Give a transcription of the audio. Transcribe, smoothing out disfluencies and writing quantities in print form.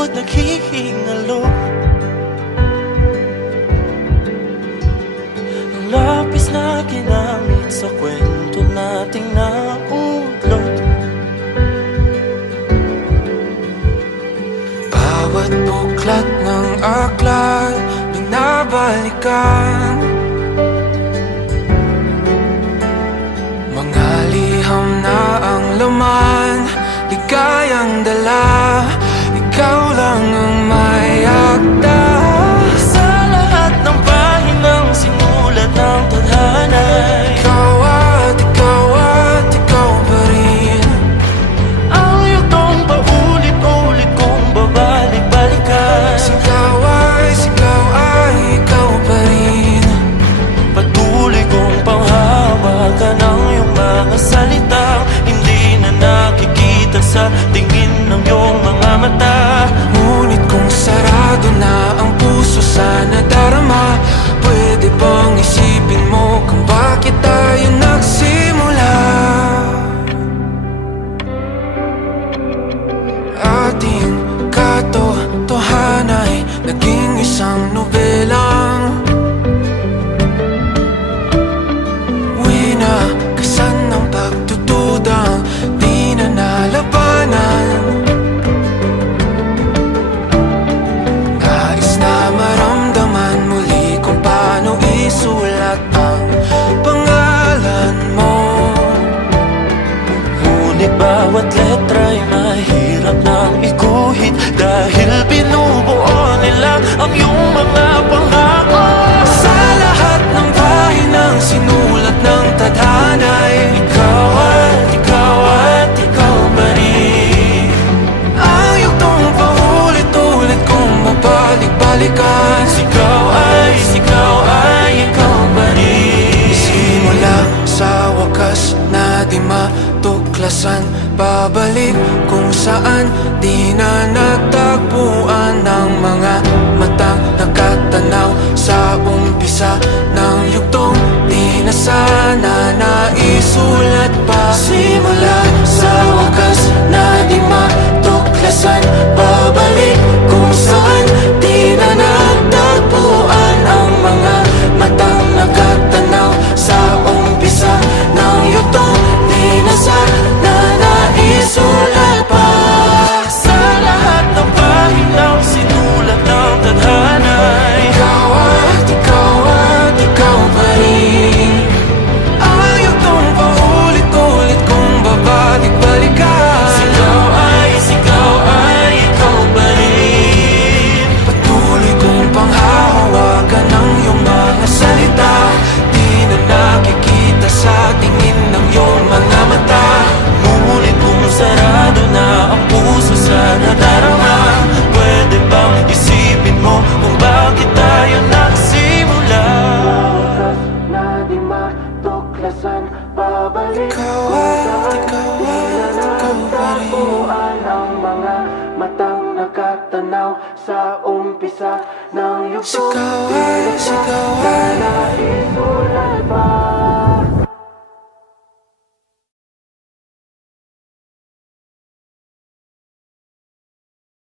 ako't naghihingalo. Ang lapis na ginamit sa kwento nating naulot. Bawat buklat ng aklat binabalikan, mga liham na ang laman, ligayang dala. Ikaw lang ang may akda Sa lahat ng pahinang sinulat ng tadhana, ikaw at ikaw pa rin. ang yugtong paulit-ulit kong babalik-balikan. Sigaw ay ikaw pa rin. Patuloy kong panghawakan ang iyong mga salitang hindi na nakikita sa tingin ng iyong mga mata. Ngunit kung sarado na ang puso sa nadarama, pwede bang isipin mo kung bakit tayo nagsimula? Ating katotohanay naging isang nobelang winakasan ng pagtutudang di na nalabanan. Nais na maramdaman muli kung paano isulat ang pangalan mo. Ngunit bawat letra'y mahirap nang iguhit, dahil binubuo nila ang iyong mga pangako. Sa lahat ng pahinang sinulat ng tadhana'y Ikaw at ikaw pa rin. ang yugtong paulit-ulit kong mabalik-balikan. Sigaw ay ikaw pa rin. Simula sa wakas na di matuklasan, babalik kung saan di na natagpuan ng mga matang nakatanaw sa umpisa ng yugtong di na sana naisulat pa. Simula sa wakas na di matuklasan, babalik kung saan di na natagpuan ang mga matang nakatanaw sa umpisa ng yugtong di na sana naisulat pa. Sa lahat ng pahinang sinulat ng tadhana, Ikaw at ikaw pa rin. Ang yugtong paulit-ulit kong babalik-balikan. Sigaw ay ikaw pa rin. Patuloy kong panghahawakan ang iyong mga salita, di na nakikita sa tingin ng iyong mga mata. Ngunit kung sarado na ang puso sa nadarama, pwede bang isipin mo kung bakit tayo nagsimula? Na di matuklasan, babalik ikaw pa rin. Ang mga matang nakatanaw sa umpisa ng yugtong.